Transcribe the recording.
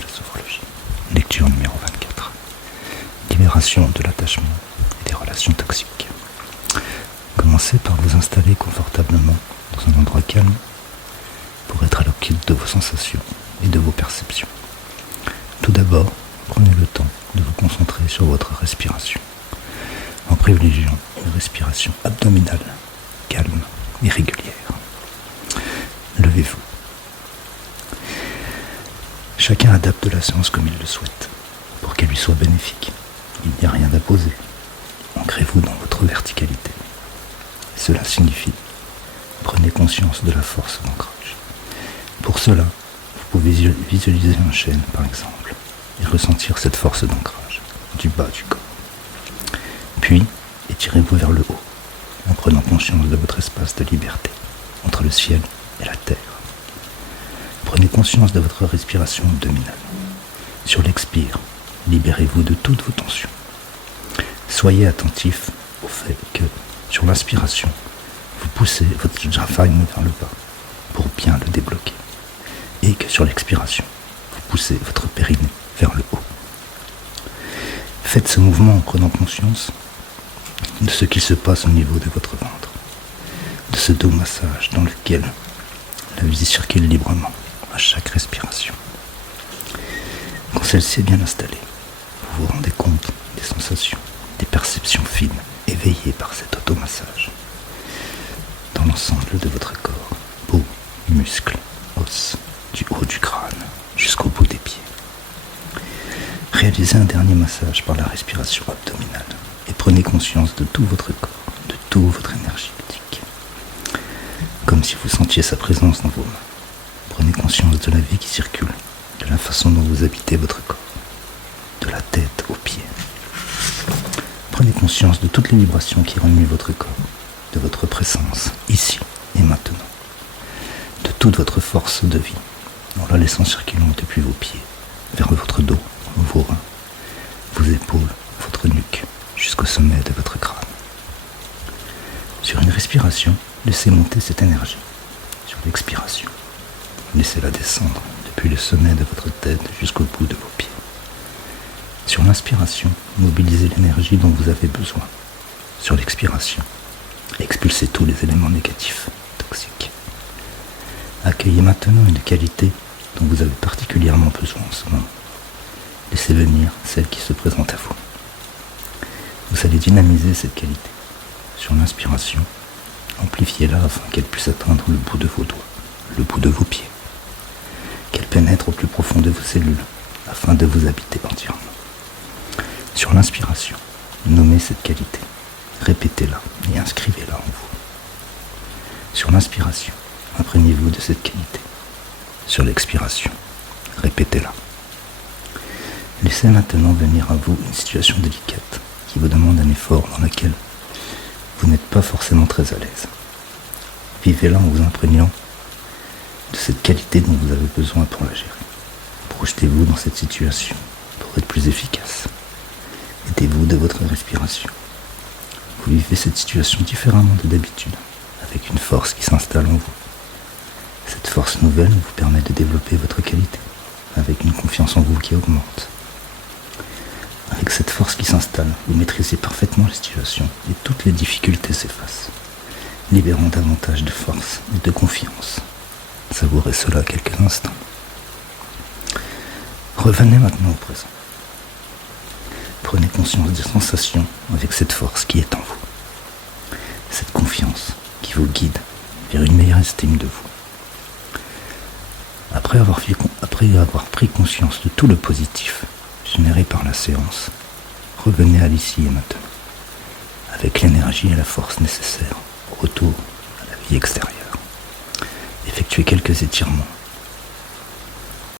la sophrologie. Lecture numéro 24. Libération de l'attachement et des relations toxiques. Commencez par vous installer confortablement dans un endroit calme pour être à l'écoute de vos sensations et de vos perceptions. Tout d'abord, prenez le temps de vous concentrer sur votre respiration en privilégiant une respiration abdominale, calme et régulière. Levez-vous. Chacun adapte la séance comme il le souhaite, pour qu'elle lui soit bénéfique. Il n'y a rien à poser. Ancrez-vous dans votre verticalité. Cela signifie, prenez conscience de la force d'ancrage. Pour cela, vous pouvez visualiser un chêne, par exemple, et ressentir cette force d'ancrage du bas du corps. Puis, étirez-vous vers le haut, en prenant conscience de votre espace de liberté, entre le ciel et la terre. Prenez conscience de votre respiration abdominale. Sur l'expire, libérez-vous de toutes vos tensions. Soyez attentif au fait que, sur l'inspiration, vous poussez votre diaphragme vers le bas pour bien le débloquer. Et que sur l'expiration, vous poussez votre périnée vers le haut. Faites ce mouvement en prenant conscience de ce qui se passe au niveau de votre ventre, de ce doux massage dans lequel la vie circule librement à chaque respiration. Quand celle-ci est bien installée, vous vous rendez compte des sensations, des perceptions fines éveillées par cet automassage dans l'ensemble de votre corps, peau, muscles, os, du haut du crâne jusqu'au bout des pieds. Réalisez un dernier massage par la respiration abdominale et prenez conscience de tout votre corps, de toute votre énergie éthique, comme si vous sentiez sa présence dans vos mains. Prenez conscience de la vie qui circule, de la façon dont vous habitez votre corps, de la tête aux pieds. Prenez conscience de toutes les vibrations qui remuent votre corps, de votre présence, ici et maintenant, de toute votre force de vie, en la laissant circuler depuis vos pieds, vers votre dos, vos reins, vos épaules, votre nuque, jusqu'au sommet de votre crâne. Sur une respiration, laissez monter cette énergie. Sur l'expiration, laissez-la descendre depuis le sommet de votre tête jusqu'au bout de vos pieds. Sur l'inspiration, mobilisez l'énergie dont vous avez besoin. Sur l'expiration, expulsez tous les éléments négatifs, toxiques. Accueillez maintenant une qualité dont vous avez particulièrement besoin en ce moment. Laissez venir celle qui se présente à vous. Vous allez dynamiser cette qualité. Sur l'inspiration, amplifiez-la afin qu'elle puisse atteindre le bout de vos doigts, le bout de vos pieds. Qu'elle pénètre au plus profond de vos cellules afin de vous habiter entièrement. Sur l'inspiration, nommez cette qualité, répétez-la et inscrivez-la en vous. Sur l'inspiration, imprégnez-vous de cette qualité. Sur l'expiration, répétez-la. Laissez maintenant venir à vous une situation délicate qui vous demande un effort dans lequel vous n'êtes pas forcément très à l'aise. Vivez-la en vous imprégnant de cette qualité dont vous avez besoin pour la gérer. Projetez-vous dans cette situation pour être plus efficace. Aidez-vous de votre respiration. Vous vivez cette situation différemment de d'habitude, avec une force qui s'installe en vous. Cette force nouvelle vous permet de développer votre qualité, avec une confiance en vous qui augmente. Avec cette force qui s'installe, vous maîtrisez parfaitement la situation et toutes les difficultés s'effacent, libérant davantage de force et de confiance. Savourez cela quelques instants. Revenez maintenant au présent. Prenez conscience des sensations avec cette force qui est en vous. Cette confiance qui vous guide vers une meilleure estime de vous. Après avoir pris conscience de tout le positif généré par la séance, revenez à l'ici et maintenant, avec l'énergie et la force nécessaires au retour à la vie extérieure. Effectuez quelques étirements